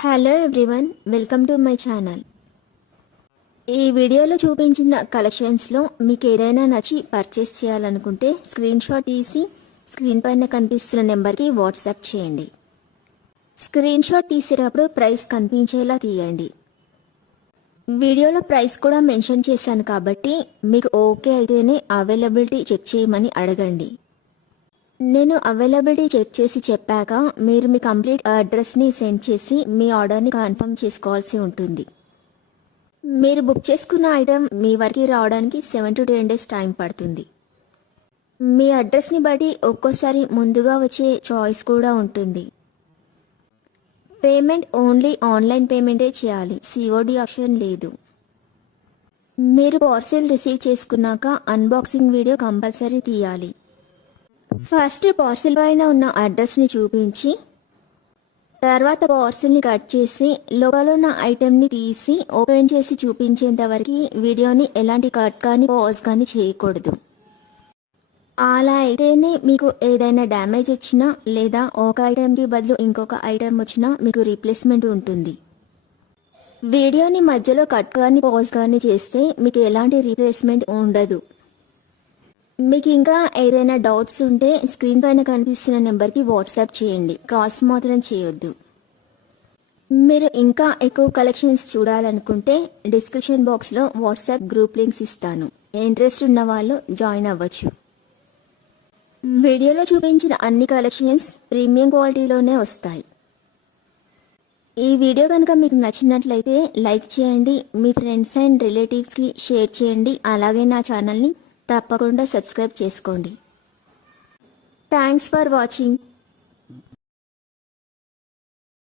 Hello everyone, welcome to my channel. ఈ వీడియోలో చూపించిన కలెక్షన్స్లో మీకు ఏదైనా నచ్చి పర్చేస్ చేయాలనుకుంటే స్క్రీన్ షాట్ తీసి స్క్రీన్ పైన కనిపిస్తున్న నెంబర్కి వాట్సాప్ చేయండి. స్క్రీన్ షాట్ తీసేటప్పుడు ప్రైస్ కనిపించేలా తీయండి. వీడియోలో ప్రైస్ కూడా మెన్షన్ చేశాను కాబట్టి మీకు ఓకే అయితేనే అవైలబిలిటీ చెక్ చేయమని అడగండి. నేను అవైలబిలిటీ చెక్ చేసి చెప్పాక మీరు మీ కంప్లీట్ అడ్రస్ని సెండ్ చేసి మీ ఆర్డర్ని కన్ఫర్మ్ చేసుకోవాల్సి ఉంటుంది. మీరు బుక్ చేసుకున్న ఐటెం మీ వరకు రావడానికి 7 to 10 days టైం పడుతుంది. మీ అడ్రస్ని బట్టి ఒక్కోసారి ముందుగా వచ్చే చాయిస్ కూడా ఉంటుంది. పేమెంట్ ఓన్లీ ఆన్లైన్ పేమెంటే చేయాలి, సిఓడి ఆప్షన్ లేదు. మీరు పార్సిల్ రిసీవ్ చేసుకున్నాక అన్బాక్సింగ్ వీడియో కంపల్సరీ తీయాలి. ఫస్ట్ పార్సిల్ పైన ఉన్న అడ్రస్ని చూపించి తర్వాత పార్సిల్ని కట్ చేసి లోపల ఉన్న ఐటెంని తీసి ఓపెన్ చేసి చూపించేంత వరకు వీడియోని ఎలాంటి కట్ కానీ పాజ్ కానీ చేయకూడదు. అలా అయితేనే మీకు ఏదైనా డ్యామేజ్ వచ్చినా లేదా ఒక ఐటెంకి బదులు ఇంకొక ఐటెం వచ్చినా మీకు రీప్లేస్మెంట్ ఉంటుంది. వీడియోని మధ్యలో కట్ కానీ పాజ్ కానీ చేస్తే మీకు ఎలాంటి రీప్లేస్మెంట్ ఉండదు. మీకు ఇంకా ఏదైనా డౌట్స్ ఉంటే స్క్రీన్ పైన కనిపిస్తున్న నెంబర్కి వాట్సాప్ చేయండి, కాల్స్ మాత్రం చేయొద్దు. మీరు ఇంకా ఎక్కువ కలెక్షన్స్ చూడాలనుకుంటే డిస్క్రిప్షన్ బాక్స్లో వాట్సాప్ గ్రూప్ లింక్స్ ఇస్తాను, ఇంట్రెస్ట్ ఉన్న వాళ్ళు జాయిన్ అవ్వచ్చు. వీడియోలో చూపించిన అన్ని కలెక్షన్స్ ప్రీమియం క్వాలిటీలోనే వస్తాయి. ఈ వీడియో కనుక మీకు నచ్చినట్లయితే లైక్ చేయండి, మీ ఫ్రెండ్స్ అండ్ రిలేటివ్స్కి షేర్ చేయండి. అలాగే నా ఛానల్ని తప్పకుండా సబ్స్క్రైబ్ చేసుకోండి. Thanks for watching.